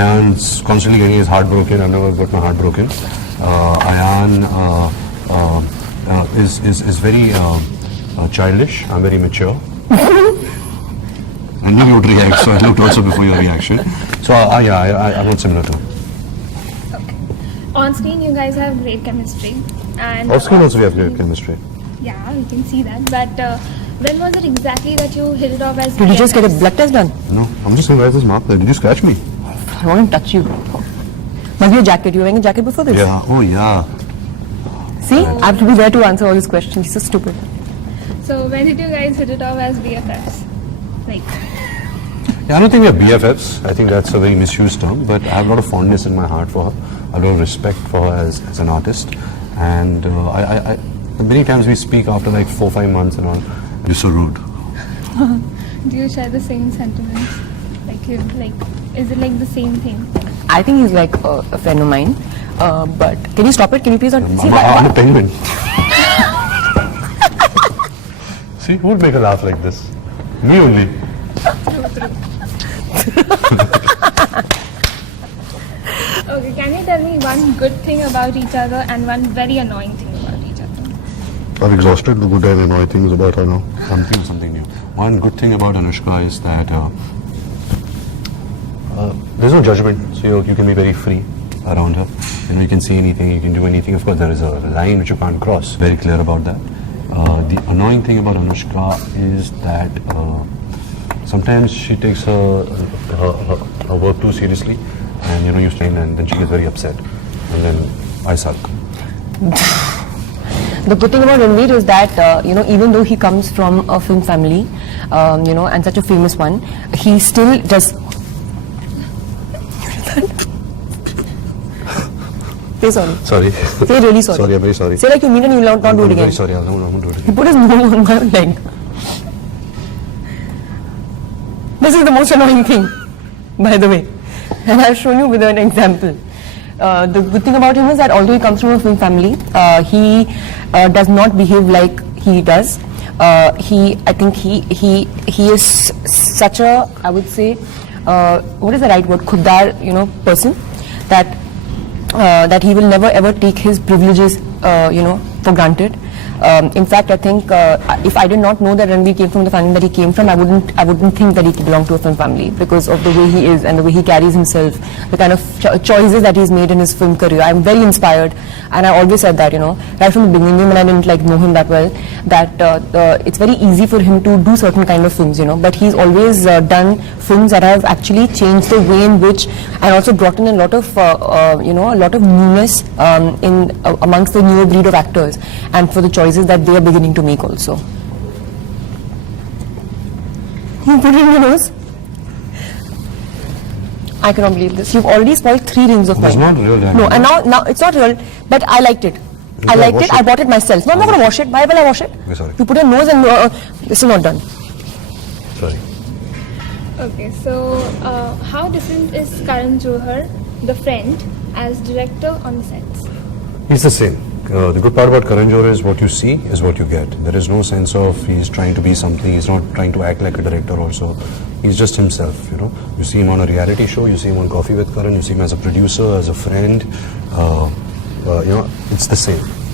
Ayan's constantly getting his heart broken. I've never got my heart broken. Ayan is very childish. I'm very mature. I knew you would react, so I looked also before your reaction. So yeah, I'm not similar to him. Okay. On screen, you guys have great chemistry, and Off screen also we have great chemistry. Yeah, we can see that. But when was it exactly that you hit it off as? Did you just get a blood test done? No, I'm just saying, where's this mark there? Did you scratch me? I want to touch you. Must be a jacket. You were wearing a jacket before this? Yeah. Oh yeah. See, I have to be there to answer all these questions. He's so stupid. So when did you guys hit it off as BFFs? Like. Yeah, I don't think we're BFFs. I think that's a very misused term, but I have a lot of fondness in my heart for her. A lot of respect for her as an artist. And I many times we speak after like 4-5 months and all. You're so rude. Do you share the same sentiments? Like, is it like the same thing? I think he's like a friend of mine. But can you stop it? Can you please not? See, I'm a penguin. See, who would make a laugh like this? Me only. Okay, can you tell me one good thing about each other and one very annoying thing about each other? I've exhausted the good and annoying things about her now. I'm thinking something new. One good thing about Anushka is that there's no judgment, so you can be very free around her. You know, you can see anything, you can do anything. Of course, there is a line which you can't cross. Very clear about that. The annoying thing about Anushka is that sometimes she takes her work too seriously, and you know, you strain, and then she gets very upset, and then I sulk. The good thing about Ranbir is that, you know, even though he comes from a film family, you know, and such a famous one, he still does. Say sorry. Sorry. Say really sorry. Sorry, I'm very sorry. Say like you mean and you will not do it again. I'm very sorry, I won't do it He again. put his nose on my leg. This is the most annoying thing, by the way. And I've shown you with an example. The good thing about him is that although he comes from a film family, he does not behave like he does. I think he is such a, I would say, what is the right word, khuddar, you know, person, that that he will never ever take his privileges, you know, for granted. In fact, I think if I did not know that Ranbir came from the family that he came from, I wouldn't think that he belonged to a film family because of the way he is and the way he carries himself, the kind of choices that he's made in his film career. I'm very inspired, and I always said that, you know, right from the beginning when I didn't like know him that well, that it's very easy for him to do certain kind of films, you know, but he's always done films that have actually changed the way in which, and also brought in a lot of you know, a lot of newness in amongst the newer breed of actors, and for the choices that they are beginning to make also. You put it in your nose? I cannot believe this. You've already spoiled 3 rings of mine. It's not real. No, and now it's not real, but I liked it. I liked it. I bought it myself. No, I'm not going to wash it. Why will I wash it? Okay, sorry. You put your nose and this is not done. Sorry. Okay, so how different is Karan Johar, the friend, as director on the sets? He's the same. The good part about Karan Johar is what you see is what you get. There is no sense of he's trying to be something. He's not trying to act like a director also. He's just himself, you know. You see him on a reality show, you see him on Coffee with Karan, you see him as a producer, as a friend. You know, it's the same.